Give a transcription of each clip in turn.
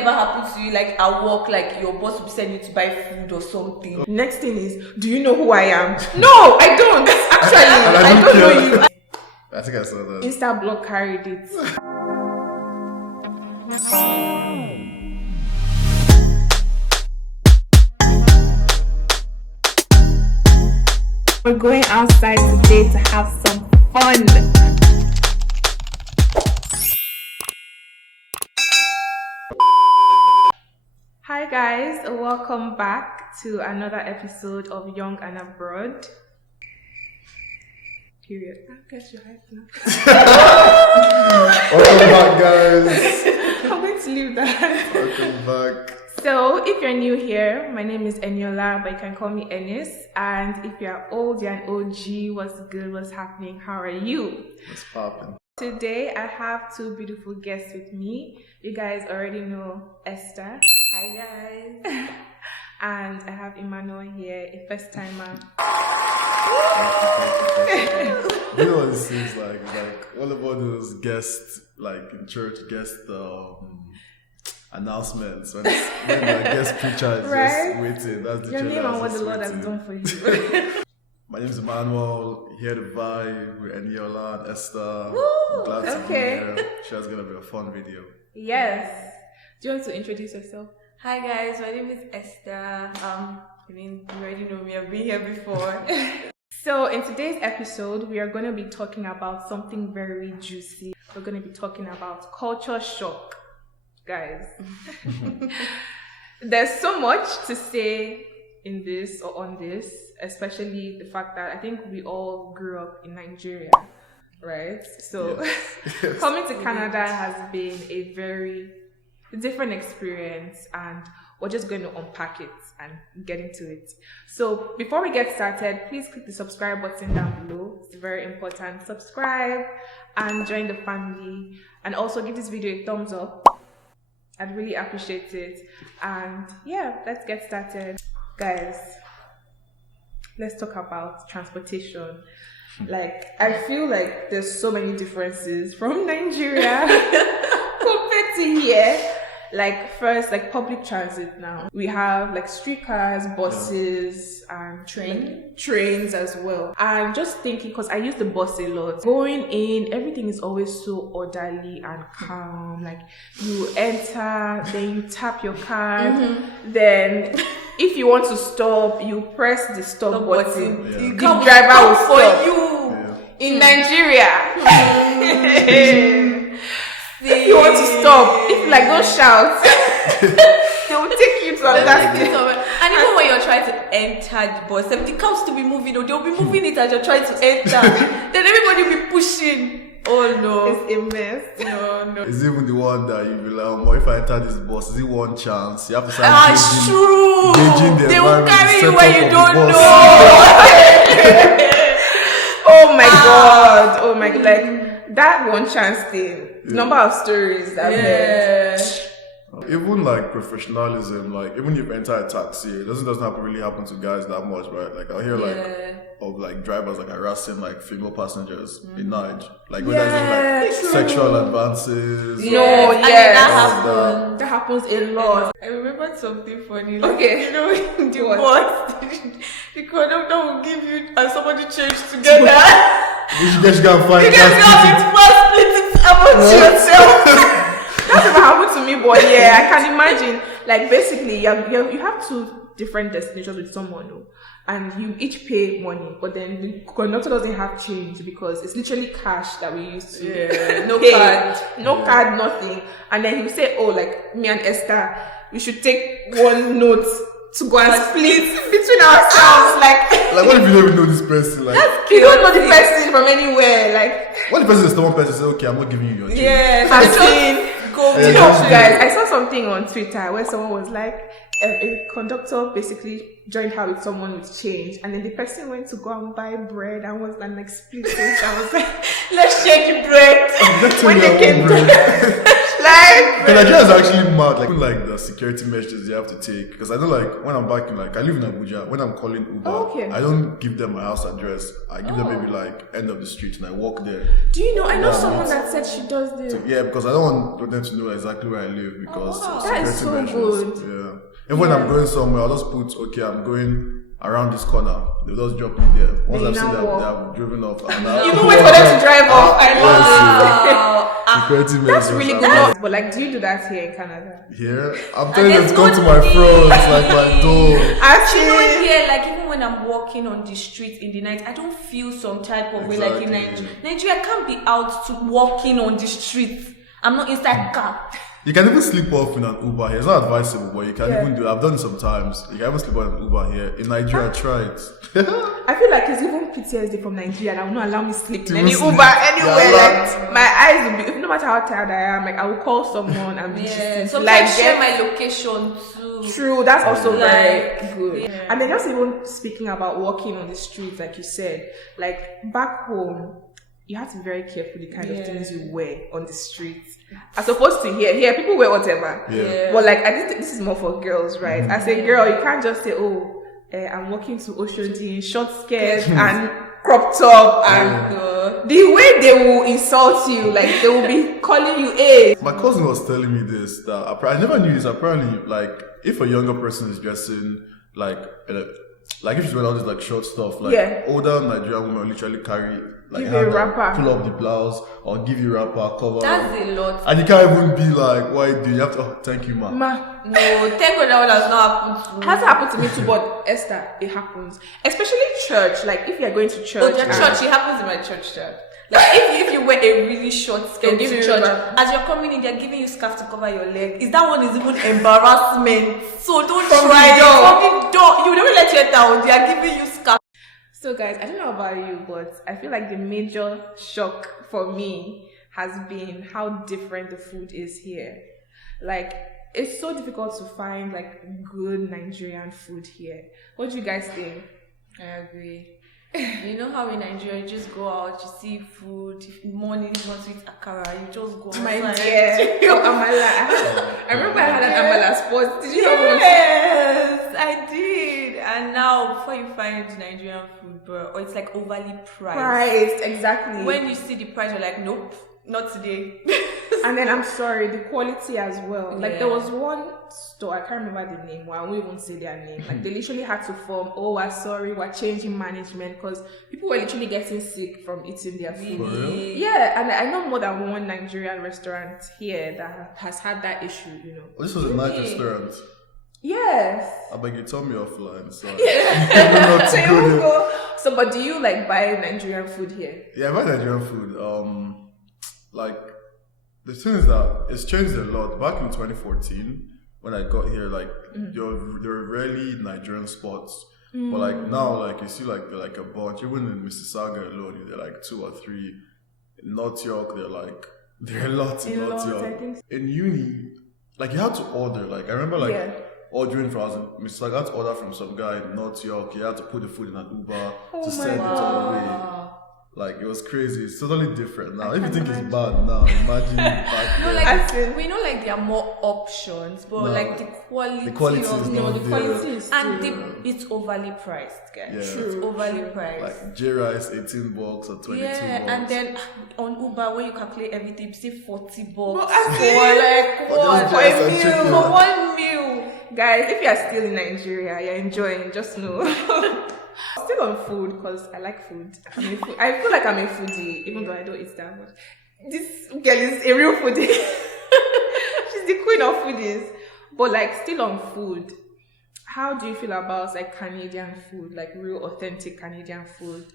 ever happened to you, like at work, like your boss will be sending you to buy food or something? Next thing is, do you know who I am? No, I don't. Actually, I don't know you. I think I saw that. Instablog carried it. We're going outside today to have some fun. Hi guys, welcome back to another episode of Young and Abroad. Period. I guess you're hyped now. Welcome back, guys. I'm going to leave that. Welcome back. So, if you're new here, my name is Enjoyyy, but you can call me Ennis. And if you're old, you're an OG. What's good? What's happening? How are you? What's poppin'? Today, I have two beautiful guests with me. You guys already know Esther. Hi guys. And I have Emmanuel here, a first timer. You know what this seems like? It's like all about those guest, like in church, guest announcements when the guest preacher is Right? just waiting. That's the Your name and what the Lord has waiting. done for you. My name is Emmanuel, here to vibe with Enjoyyy and Esther. Woo! Glad to Okay. be here. Sure, it's gonna be a fun video. Yes. Do you want to introduce yourself? Hi guys, my name is Esther. You already know me. I've been here before. So in today's episode, we are going to be talking about something very juicy. We're going to be talking about culture shock. Guys, there's so much to say in this or on this, especially the fact that I think we all grew up in Nigeria, right? So Yes. coming to Canada has been a very different experience, and we're just going to unpack it and get into it. So before we get started, please click the subscribe button down below. It's very important. Subscribe and join the family, and also give this video a thumbs up. I'd really appreciate it. And yeah, let's get started. Guys, let's talk about transportation. Like, I feel like there's so many differences from Nigeria compared to here. Like, first, like public transit now. We have like streetcars, buses, and trains as well. I'm just thinking, because I use the bus a lot. Going in, everything is always so orderly and calm. Like, you enter, then you tap your card, then if you want to stop, you press the stop button. Yeah. The driver will stop. you. Yeah. In Nigeria. If you want to stop, if you like, don't shout. They will take you to another state. And even when you're trying to enter the bus, the car will still be moving, or they'll be moving it as you're trying to enter. Then everybody will be pushing. Oh no. It's a mess. No. It's even the one that you be like, oh, if I enter this bus, is it one chance? You have to start That's true. gauging the They will environment, carry the you where you setup of don't the know. Oh my god. Oh my god. Like, that one chance thing. Number of stories I've heard. Even like professionalism, like even if you enter a taxi, it doesn't really happen to guys that much, right? Like I hear like of like drivers like harassing like female passengers in Niger, like when there's like sexual advances. No, And yes. that That happens a lot. I remember something funny. Like, Okay. You know, in the What? bus, the conductor will give you and somebody change together. You guys can find You guys know it first split it amongst yourself. That's never happened to me, but yeah, I can imagine. Like, basically, you have two different destinations with someone, no? And you each pay money, but then the conductor doesn't have change because it's literally cash that we use to No pay. card. No card, nothing. And then he will say, oh, like, me and Esther, we should take one note to go and split between ourselves. Like what if you don't even know this person? Like, you don't know the person from anywhere. Like, what if the person is someone person say, okay, I'm not giving you your change. Yeah, I've so seen. go Do you to know, Yeah. guys, I saw something on Twitter where someone was like, a conductor basically joined her with someone with change, and then the person went to go and buy bread and was like split it. I was like, let's share the bread. That's When your they came own to brain. But Nigeria is actually mad. Like the security measures you have to take. Because I know, like, when I'm back in, like, I live in Abuja. When I'm calling Uber, I don't give them my house address. I give them maybe like end of the street, and I walk there. Do you know? I know someone that said she does this. Yeah, because I don't want them to know exactly where I live because that is so measures. good. Yeah. And when I'm going somewhere, I'll just put, okay, I'm going around this corner. They'll just drop me there. Once I've seen that they have driven off. You even wait for them to drive off. I love That's really good. But like, do you do that here in Canada? Here? I'm telling them to come to my front, like my door. Actually, here, like even when I'm walking on the street in the night, I don't feel some type of way like in Nigeria. Nigeria, I can't be out to walking on the street. I'm not inside car. You can even sleep off in an Uber here. It's not advisable, but you can even do it. I've done it sometimes. You can even sleep off in an Uber here. In Nigeria, try it. I feel like it's even PTSD from Nigeria that will not allow me sleep in any Uber anywhere. Like my eyes will be, no matter how tired I am, like I will call someone and be just like share my location too. True, that's also very good. Yeah. And then just even speaking about walking on the streets, like you said, like back home, you have to be very careful the kind of things you wear on the streets. As opposed to here people wear whatever. Yeah. But like I think this is more for girls, right? As a girl, you can't just say, I'm walking to Oshodi in short skirt and crop top, and the way they will insult you, like they will be calling you a. My cousin was telling me this that I never knew this. Apparently, like if a younger person is dressing like if she's wearing all this like short stuff, like older Nigerian women literally carry like give you a wrapper, pull up the blouse or give you a wrapper, cover. That's a lot. And you can't even be like, why do you have to? Thank you, ma. No, thank God that one has not happened to me. It hasn't happened to me too, but Esther, it happens. Especially church. Like if you're going to church. Oh, church. It happens in my church. Like if you wear a really short skirt to church, as you're coming in, they're giving you scarf to cover your leg. Is that one is even embarrassment? So don't try it. From the door, you never let you down. They are giving you scarf. So guys, I don't know about you, but I feel like the major shock for me has been how different the food is here. Like it's so difficult to find like good Nigerian food here. What do you guys think? I agree. You know how in Nigeria you just go out, you see food, if in the morning you want to eat akara, you just go outside. My dear, amala. I remember I had an amala spot. Did you know? Yes, I did. And now before you find Nigerian food, bro, or it's like overly priced. Exactly. When you see the price, you're like, nope, not today. And then I'm sorry, the quality as well. Like there was one store, I can't remember the name, well, I won't even say their name. Like they literally had to form, we're sorry, we're changing management, because people were literally getting sick from eating their food. Really? Yeah, and I know more than one Nigerian restaurant here that has had that issue, you know. This was a nice restaurant. Yes. I beg you, tell me offline. So So, but do you like buy Nigerian food here? Yeah, I buy Nigerian food. Like the thing is that it's changed a lot. Back in 2014, when I got here, like there were rarely Nigerian spots. But like now, like you see, like they're like a bunch. Even in Mississauga alone, they're like 2 or 3. In North York, there are lots in North York. In uni, like you had to order. Like I remember, like ordering from Mississauga. I had to order from some guy in North York. You had to put the food in an Uber to send it all the way. Like it was crazy. It's totally different now. If you think it's bad now, imagine back then. Like we know, like there are more options, but like the quality is it's overly priced, guys. Yeah. True. It's overly priced. Like J rice, $18 or $22. Yeah, and then on Uber when you calculate everything, you say $40 for one meal. Guys, if you are still in Nigeria, you're enjoying. Just know. Still on food because I like food. I feel like I'm a foodie, even though I don't eat that much. This girl is a real foodie. She's the queen of foodies. But like still on food, how do you feel about like Canadian food, like real authentic Canadian food?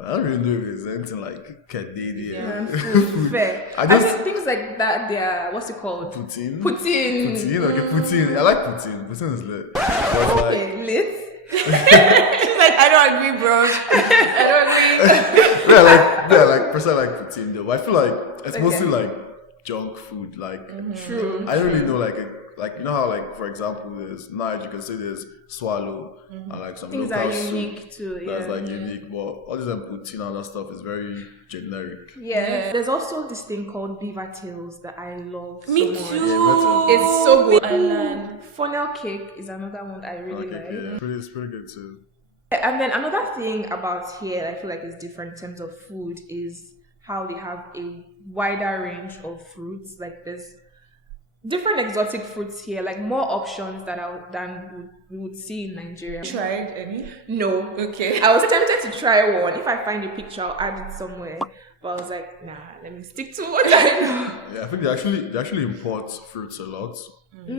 I don't really know if it's anything like Canadian food. Fair. I think things like that. They are what's it called? Poutine. Okay, poutine. I like poutine. Poutine is lit. Okay, lit. She's like, I don't agree, bro. I don't agree. Like personally, like poutine though. But I feel like it's mostly like junk food. Like true. I don't really know like like you know how like for example there's Nige, you can say there's swallow and like some Things local are soup unique too. Yeah. that's like unique, but all this poutine and that stuff is very generic. Yeah. There's also this thing called beaver tails that I love. Me so much. too. It's so good. Island. Funnel cake is another one I really like. Yeah, it's pretty good too. And then another thing about here I feel like is different in terms of food is how they have a wider range of fruits. Like there's different exotic fruits here, like more options than we would see in Nigeria. Tried any? No. Okay. I was tempted to try one. If I find a picture, I'll add it somewhere. But I was like, nah, let me stick to what I know. Yeah, I think they actually import fruits a lot.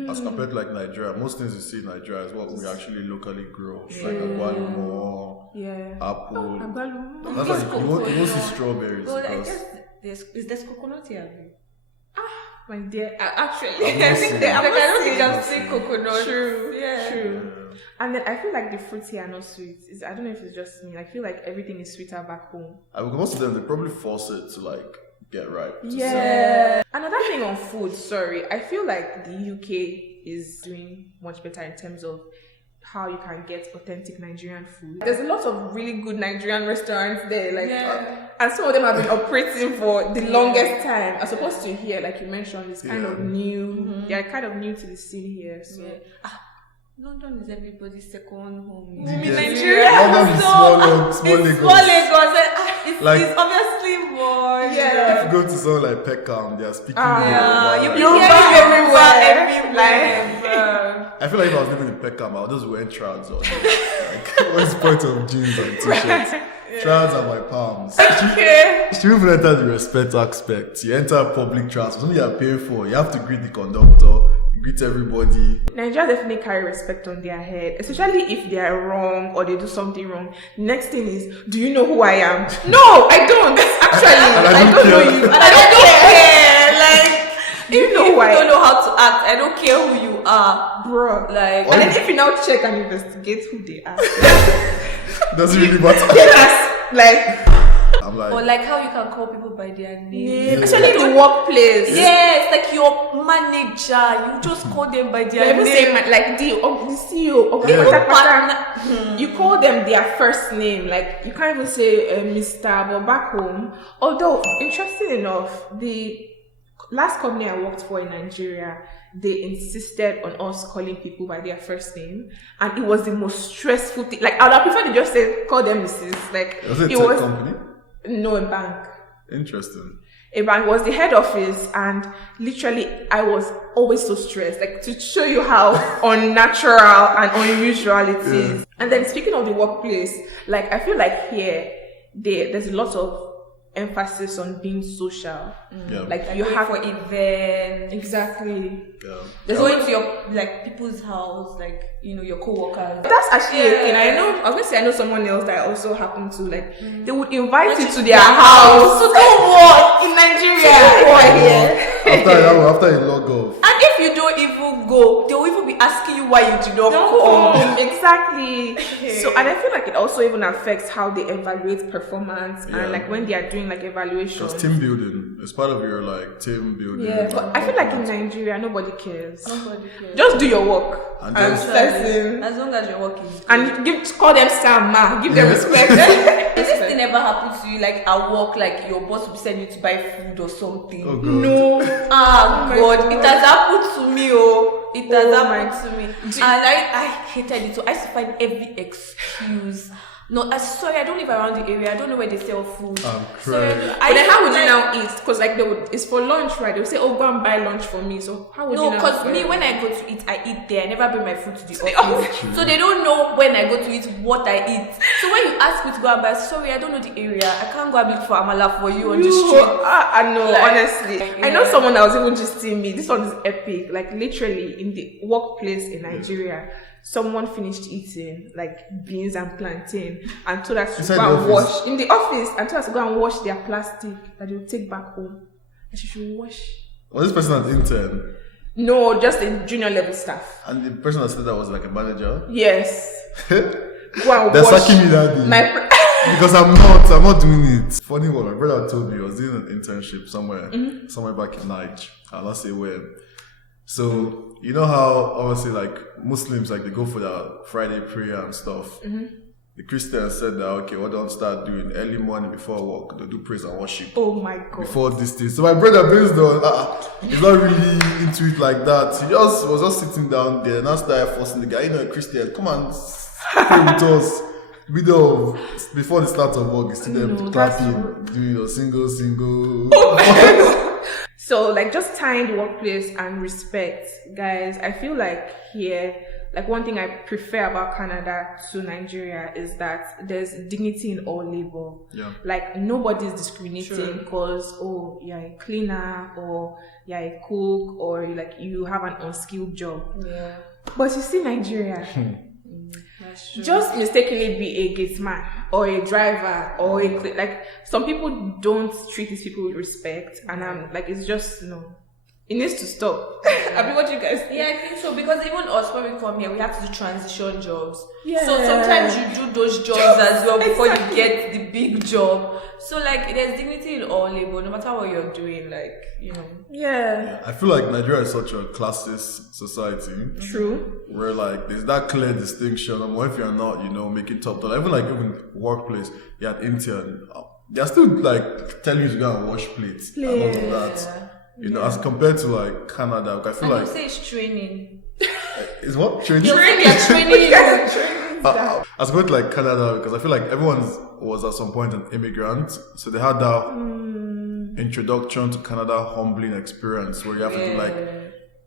As compared to like Nigeria, most things you see in Nigeria is what we actually locally grow, like agbalumo, apple. Agbalumo. That's like you won't see strawberries. Well, I because guess there's coconut here. My dear, actually, I've I think seen they it. are. Like, I don't think I've I've seen coconut. True. Yeah. True. And then I feel like the fruits here are not sweet. I don't know if it's just me. I feel like everything is sweeter back home. I mean, most of them they probably force it to like get ripe. Yeah. Another thing on food, sorry, I feel like the UK is doing much better in terms of how you can get authentic Nigerian food. There's a lot of really good Nigerian restaurants there, like, and some of them have been operating for the longest time. As opposed to here, like you mentioned, it's kind of new. They are kind of new to the scene here. So. London is everybody's second home. In Nigeria. London is small Lagos. It's obviously more. If you go to somewhere like Peckham, they are speaking you Yoruba. everywhere. I feel like if I was living in Peckham, I would just wear trouts on. Like, what's the point of jeans and t-shirts? Trouts are my palms. She even enter the respect aspect. You enter public transport, something you are paying for. You have to greet the conductor, greet everybody. Nigerians definitely carry respect on their head, especially if they are wrong or they do something wrong. Next thing is, do you know who I am? No, I don't. Actually, I don't know you. And I don't care. Like, you know why? You don't know how to act. I don't care who you are, bro. Like, and then if you now check and investigate who they are, doesn't really matter. like, I'm like, or like how you can call people by their name. especially in the workplace. Yes, like your manager, you just call them by their Even name. saying like the CEO of you call them their first name. Like you can't even say Mr. But back home, although interesting enough, the last company I worked for in Nigeria, they insisted on us calling people by their first name, and it was the most stressful thing. Like I would have preferred to just say call them Mrs. Like was it a tech company? No, a bank. Interesting. A bank was the head office, and literally I was always so stressed. Like to show you how unnatural and unusual it is. And then speaking of the workplace, like I feel like here there's a lot of emphasis on being social. Like you have for events. Exactly. Going to your like people's house, like your co-workers. That's actually a thing. I was gonna say I know someone else that also happened to like they would invite you to their house. So do what? In Nigeria. After you log off. And if you don't even go, they'll even be asking you why you did not come. Exactly. So, and I feel like it also even affects how they evaluate performance and like when they are doing like evaluations. Because team building is part of your like team building. Yeah, but I feel like in Nigeria nobody cares. Just do your work. And as long as your work is good. And call them Sam, ma. Give them respect. Has this thing ever happened to you, like at work, like your boss will send you to buy food or something? Oh, God. No. God. It has happened to me, It has happened to me. And I hated it. So I used to find every excuse. No, sorry, I don't live around the area. I don't know where they sell food. I'm crying. But then how would you now eat? Because like it's for lunch, right? They would say, "Oh, go and buy lunch for me." So how would you now? No, because me, when I go to eat, I eat there. I never bring my food to the office. So they don't know when I go to eat what I eat. So when you ask me to go and buy, sorry, I don't know the area. I can't go and look for amala for you on the street. I know, Like, honestly. I know someone that was even just seeing me. This one is epic. Like literally in the workplace in Nigeria. Someone finished eating like beans and plantain and told us to go and wash in the office and told us to go and wash their plastic that they would take back home and she should wash. Was this person an intern? No, just a junior level staff. And the person that said that was like a manager? Yes. Go and They're wash. sucking me that day. Because I'm not doing it. Funny one, my brother told me he was doing an internship somewhere back in Nigeria. I'll not say where. So you know how obviously like Muslims like they go for their Friday prayer and stuff. The Christians said that okay, what don't start doing early morning before work, they do praise and worship. Oh my God. Before this thing. So my brother based on he's not really into it like that. He just was just sitting down there and I started forcing the guy, you know, Christian, come and pray with us. Before the start of work, it's still them clapping, doing a single. So like just tying the workplace and respect, guys. I feel like here, like one thing I prefer about Canada to Nigeria is that there's dignity in all labor. Yeah. Like nobody's discriminating because you're a cleaner or you're a cook or like you have an unskilled job. Yeah. But you see Nigeria. That's true. Just mistakenly be a gate man or a driver or like some people don't treat these people with respect, and I'm like, it's just it needs to stop. I mean, what do you guys think? Yeah, I think so, because even us when we come here, we have to do transition jobs. Yeah. So sometimes you do those jobs as well before you get the big job. So like there's dignity in all labor, no matter what you're doing, like, Yeah. I feel like Nigeria is such a classist society. True. Where like there's that clear distinction. And if you're not, making top dollar, even workplace, you're at intern, they're still like telling you to go and wash plates and all of that. As compared to like Canada, I feel like say it's training. Is what training? They're training you. As compared to like Canada, because I feel like everyone was at some point an immigrant, so they had that introduction to Canada humbling experience where you have to do like,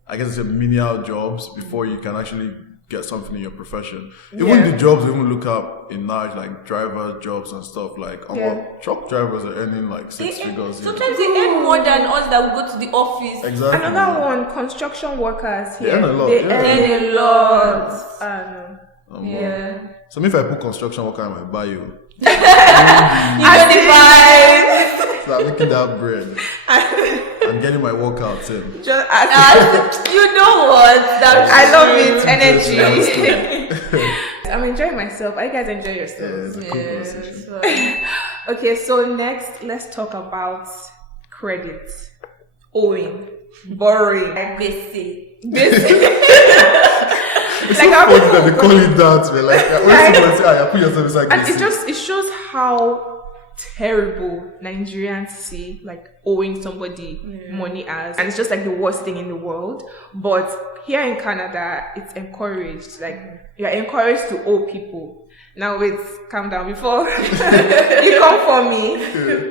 I guess it's a menial jobs before you can actually get something in your profession. Even the jobs they even look up in Nigeria, like driver jobs and stuff, like truck drivers are earning like six figures. Sometimes they earn more than us that will go to the office. Exactly. Another one, construction workers here. They earn a lot. They earn a lot. So if I put construction worker in my bio, so I'm making that bread. I'm getting my workouts in. Just as you know what? I love it. Energy. I'm enjoying myself. Are you guys enjoy yourselves? Conversation. Okay, so next, let's talk about credit, owing, borrowing, Basic. It's like so funny that they call it that. We're like, when someone say, put yourself inside and this. it shows how terrible Nigerians see like owing somebody money as, and it's just like the worst thing in the world. But here in Canada, it's encouraged. Like you're encouraged to owe people. Now wait, calm down before you come for me.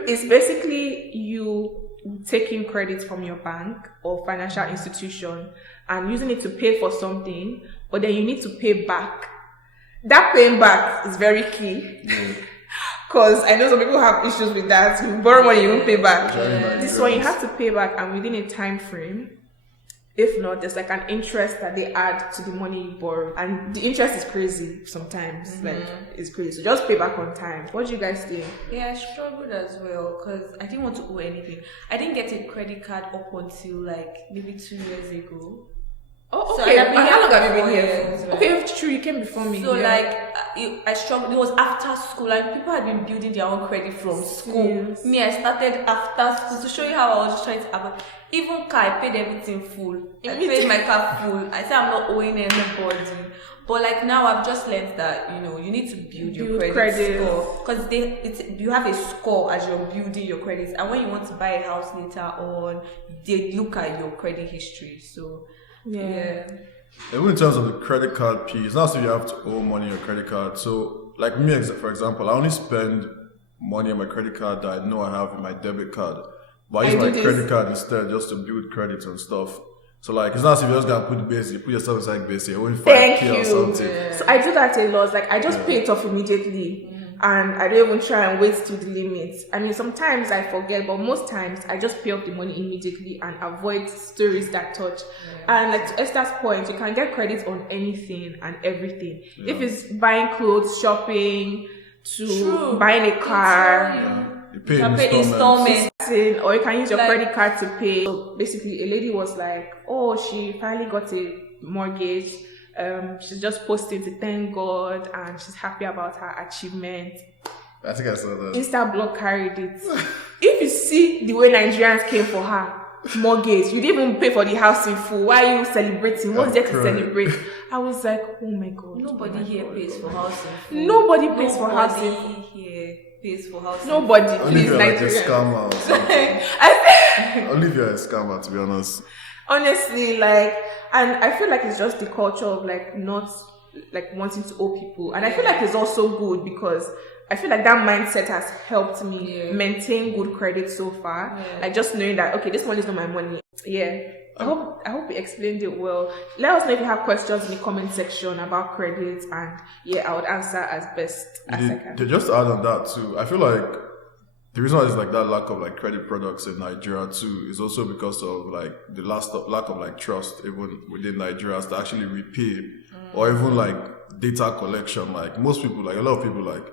It's basically you taking credit from your bank or financial institution and using it to pay for something, but then you need to pay back. That paying back is very key. Because I know some people have issues with that. You borrow money, you don't pay back. This one you have to pay back, and within a time frame. If not, there's like an interest that they add to the money you borrow, and the interest is crazy sometimes. Like it's crazy. So just pay back on time. What do you guys think? Yeah, I struggled as well because I didn't want to owe anything. I didn't get a credit card up until like maybe 2 years ago. Oh, So okay. I've been And how long here have you for been here? 4 years, right? Okay, it's true. You came before me. So I struggled. It was after school, and people had been building their own credit from school. Yes. Me, I started after school to show you how I was just trying to avoid. Even car, I paid everything full. I paid my car full. I said I'm not owing anybody. But like now, I've just learned that you need to build your credit score, because you have a score as you're building your credit, and when you want to buy a house later on, they look at your credit history. So yeah. Even in terms of the credit card piece, it's not as if you have to owe money on your credit card. So, like me, for example, I only spend money on my credit card that I know I have in my debit card. But I use my credit card instead just to build credits and stuff. So, like, it's not as if you're just gonna put basic, you put yourself inside basic, you're only 5K or something. Yeah. So I do that a lot. Like, I just pay it off immediately. And I don't even try and wait to the limit. I mean, sometimes I forget, but most times I just pay off the money immediately and avoid stories that touch. And like to Esther's point, you can get credit on anything and everything. If it's buying clothes, shopping, to buying a car, you pay installments, or you can use your credit card to pay. So basically, a lady was like, "Oh, she finally got a mortgage. She's just posting to thank God, and she's happy about her achievement." I think I saw that. Instablog carried it. If you see the way Nigerians came for her, mortgage. You didn't even pay for the house in full. Why are you celebrating? What's there to celebrate? I was like, oh my God. Nobody here pays for house in full. Nobody pays for house in full. Nobody here pays for house in full. Nobody. Only if Please, you're like a Nigeria. scammer or something. Only if you're a scammer, to be honest. Honestly, like, and I feel like it's just the culture of like not like wanting to owe people, and I feel like it's also good because I feel like that mindset has helped me maintain good credit so far. Like just knowing that okay, this money is not my money. I hope we explained it well. Let us know if you have questions in the comment section about credit, and I would answer as best as I can. Just to add on that too, I feel like the reason why there's like that lack of like credit products in Nigeria too is also because of like the lack of like trust even within Nigerians to actually repay or even like data collection. Like most people, like a lot of people, like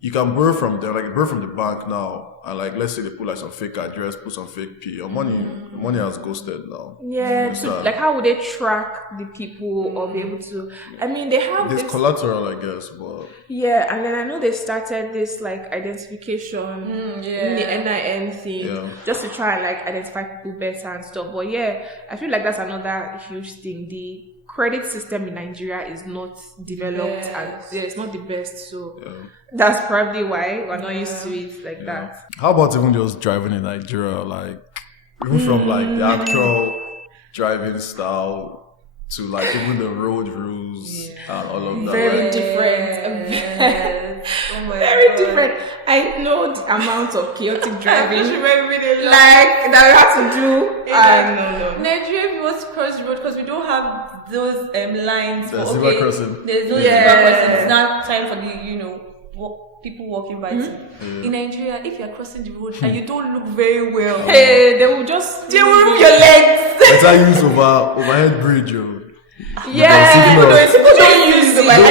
you can borrow from them, like borrow from the bank now, and like let's say they put like some fake address, put some fake P. Your money has ghosted now. Yeah, so like how would they track the people or be able to? I mean, they have there's this collateral, I guess, but and then I know they started this like identification, the NIN thing, just to try and like identify people better and stuff. But I feel like that's another huge thing. The credit system in Nigeria is not developed and it's not the best, so that's probably why we're not used to it like that. How about even just driving in Nigeria, like even from like the actual driving style to like even the road rules and all of that? Very different. Very different. I know the amount of chaotic driving like that we have to do. No. Nigeria, if you want to cross the road, because we don't have those lines. There's zebra crossing. There's no zebra crossing. It's not time for the people walking by. In Nigeria, if you're crossing the road and you don't look very well, they will just they will remove your legs. Better use overhead bridge, yo. People don't use the like. I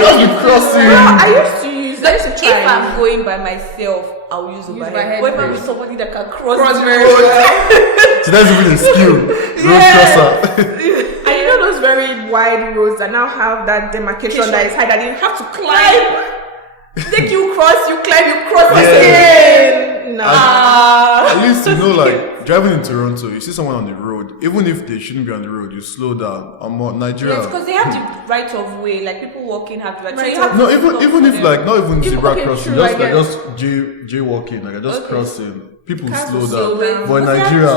used to use. I used to try. If I'm going by myself, I'll use overhead. But if I'm with somebody that can cross the very road, well. So that's even a skill. Road crosser. And you know those very wide roads that now have that demarcation that is high that you have to climb. Take you cross, you climb, you cross again. At least you know, like driving in Toronto, you see someone on the road, even if they shouldn't be on the road, you slow down. Nigeria. Yes, because they have the right of way. Like people walking have the right. So you have no, even if like not even zebra crossing, just like just jaywalking, like I just crossing. People slow down. But in Nigeria,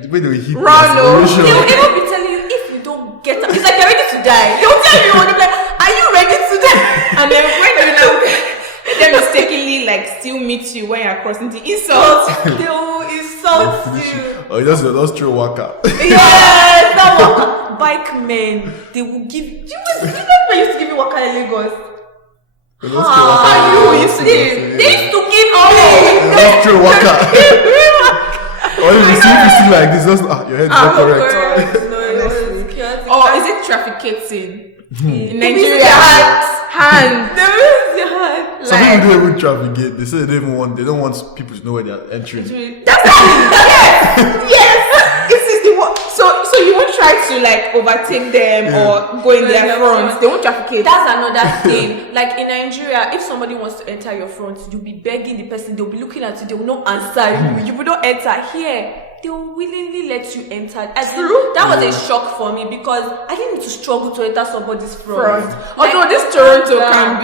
the way they hit they will even be telling you if you don't get up. It's like you're ready to die. They will tell you, they'll be like, are you ready to die? And then when they mistakenly like still meet you when you're crossing the insult, they will insult you. Oh, just throw waka. Yes, that waka. Bike men, they will give. Do you remember when used to give you waka in Lagos? They used to give. They used to give Just throw waka. Or if you see like this, just your head is not correct. Or is it trafficating? In Nigeria, hand. Some people don't even traffic gate. They say they don't want people to know where they're entering. That's yes. This is the one. So you won't try to like overtake them or go in their front. They won't trafficate. That's another thing. Like in Nigeria, if somebody wants to enter your front, you'll be begging the person. They'll be looking at you. They will not answer you. You will not enter. Here, they will willingly let you enter. True. That was a shock for me because I didn't need to struggle to enter somebody's front. Like, although this Toronto can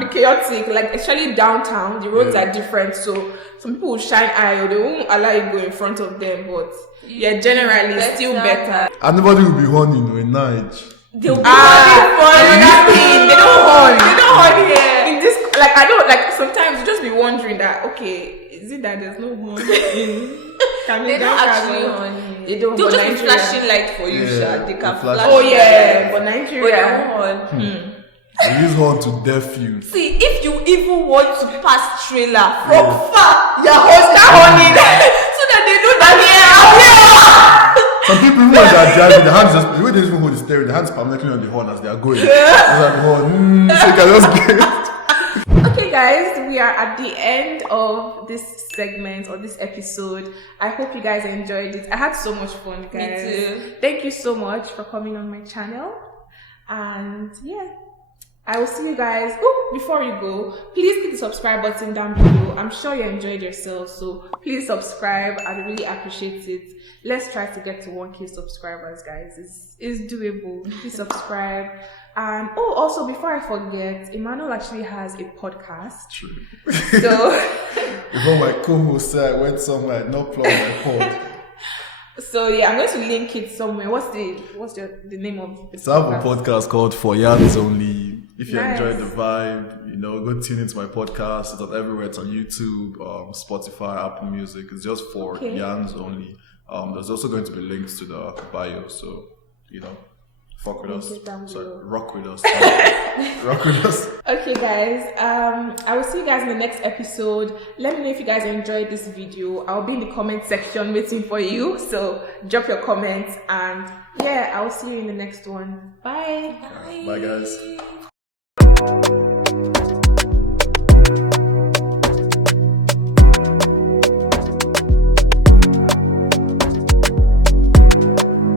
be chaotic, like especially downtown, the roads are different. So some people will shine eye or they won't allow you to go in front of them. But generally still better. And nobody will be horny in night. They'll be another thing. They don't horn. They don't horn here. In this, like I don't like. Sometimes you just be wondering that. Okay, is it that there's no horn in? They don't actually horn. They don't. They'll just be flashing light for you, Sha. They can flash. Oh yeah, but Nigeria. But they don't horn. They use horn to deaf you. See, if you even want to pass trailer from far, your horn start horning so that they know that they are here. Some people even when they are driving, the hands just the way they even hold the steering, the hands permanently on the horn as they are going. It's like horn. So you can just get. Okay, guys, we are at the end of this segment or this episode. I hope you guys enjoyed it. I had so much fun, guys. Me too. Thank you so much for coming on my channel. And I will see you guys. Oh, before you go, please click the subscribe button down below. I'm sure you enjoyed yourself, so please subscribe. I'd really appreciate it. Let's try to get to 1K subscribers, guys. It's doable. Please subscribe. And also before I forget, Emmanuel actually has a podcast. True. So before my co-host said I went somewhere, no plug my pod. So yeah, I'm going to link it somewhere. What's the name of the It's a podcast called For Yans Only. If you Nice. enjoy the vibe, go tune into my podcast. It's on everywhere. It's on YouTube, Spotify, Apple Music. It's just for Yans Only. There's also going to be links to the bio, so fuck with us. Sorry, rock with us. Rock with us. Okay, guys. I will see you guys in the next episode. Let me know if you guys enjoyed this video. I'll be in the comment section waiting for you. So drop your comments, and yeah, I'll see you in the next one. Bye. Bye, guys.